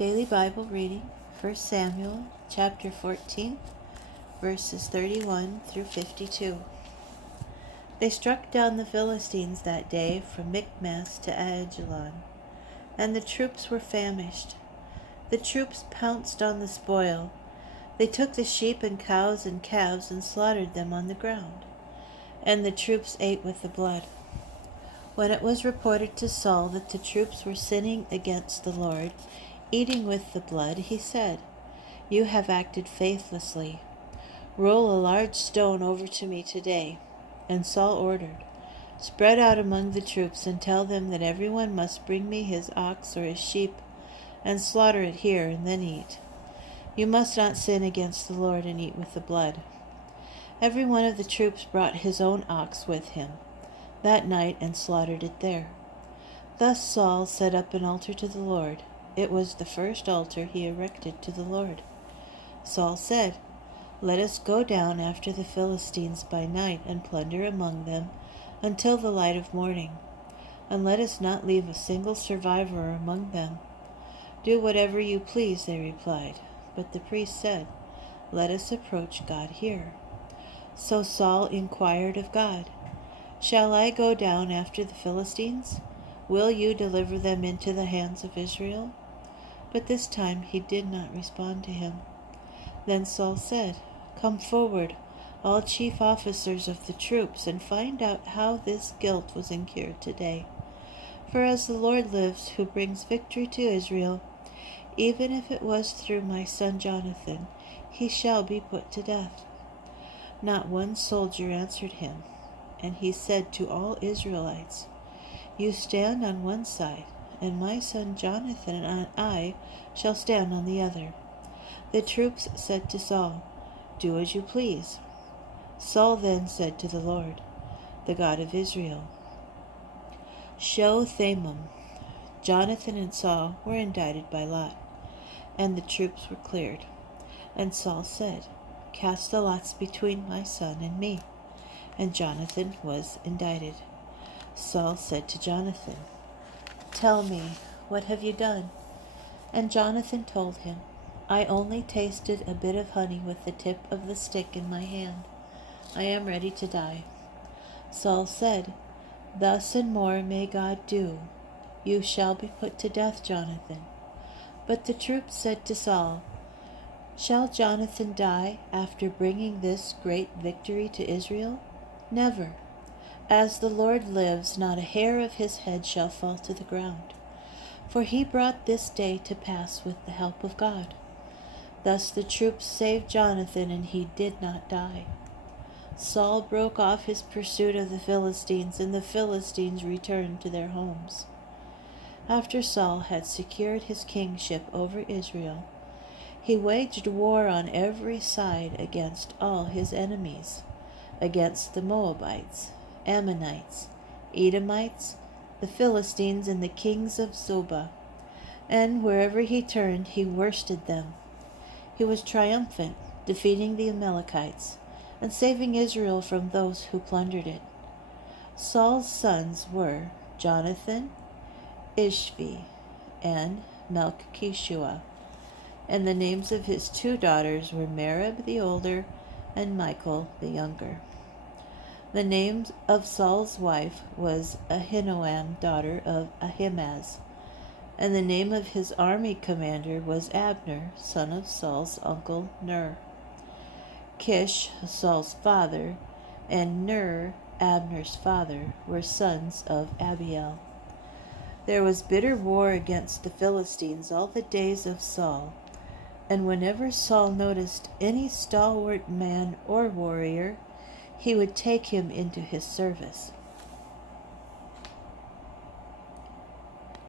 Daily Bible reading, 1 Samuel chapter 14, verses 31 through 52. They struck down the Philistines that day from Michmash to Aijalon, and the troops were famished. The troops pounced on the spoil. They took the sheep and cows and calves and slaughtered them on the ground, and the troops ate with the blood. When it was reported to Saul that the troops were sinning against the Lord, eating with the blood, he said, "You have acted faithlessly. Roll a large stone over to me today." And Saul ordered, "Spread out among the troops and tell them that everyone must bring me his ox or his sheep and slaughter it here and then eat. You must not sin against the Lord and eat with the blood." Every one of the troops brought his own ox with him that night and slaughtered it there. Thus Saul set up an altar to the Lord. It was the first altar he erected to the Lord. Saul said, "Let us go down after the Philistines by night and plunder among them until the light of morning, and let us not leave a single survivor among them." "Do whatever you please," they replied. But the priest said, "Let us approach God here." So Saul inquired of God, "Shall I go down after the Philistines? Will you deliver them into the hands of Israel?" But this time he did not respond to him. Then Saul said, "Come forward, all chief officers of the troops, and find out how this guilt was incurred today. For as the Lord lives, who brings victory to Israel, even if it was through my son Jonathan, he shall be put to death." Not one soldier answered him, and he said to all Israelites, "You stand on one side, and my son Jonathan and I shall stand on the other." The troops said to Saul, "Do as you please." Saul then said to the Lord, the God of Israel, "Show Thamum." Jonathan and Saul were indicted by lot, and the troops were cleared. And Saul said, "Cast the lots between my son and me." And Jonathan was indicted. Saul said to Jonathan, "Tell me, what have you done?" And Jonathan told him, "I only tasted a bit of honey with the tip of the stick in my hand. I am ready to die." Saul said, "Thus and more may God do. You shall be put to death, Jonathan." But the troops said to Saul, "Shall Jonathan die after bringing this great victory to Israel? Never. As the Lord lives, not a hair of his head shall fall to the ground. For he brought this day to pass with the help of God." Thus the troops saved Jonathan, and he did not die. Saul broke off his pursuit of the Philistines, and the Philistines returned to their homes. After Saul had secured his kingship over Israel, he waged war on every side against all his enemies, against the Moabites, Ammonites, Edomites, the Philistines, and the kings of Zobah. And wherever he turned, he worsted them. He was triumphant, defeating the Amalekites, and saving Israel from those who plundered it. Saul's sons were Jonathan, Ishvi, and Malchishua, and the names of his two daughters were Merab the older and Michal the younger. The name of Saul's wife was Ahinoam, daughter of Ahimaaz, and the name of his army commander was Abner, son of Saul's uncle Ner. Kish, Saul's father, and Ner, Abner's father, were sons of Abiel. There was bitter war against the Philistines all the days of Saul, and whenever Saul noticed any stalwart man or warrior, he would take him into his service.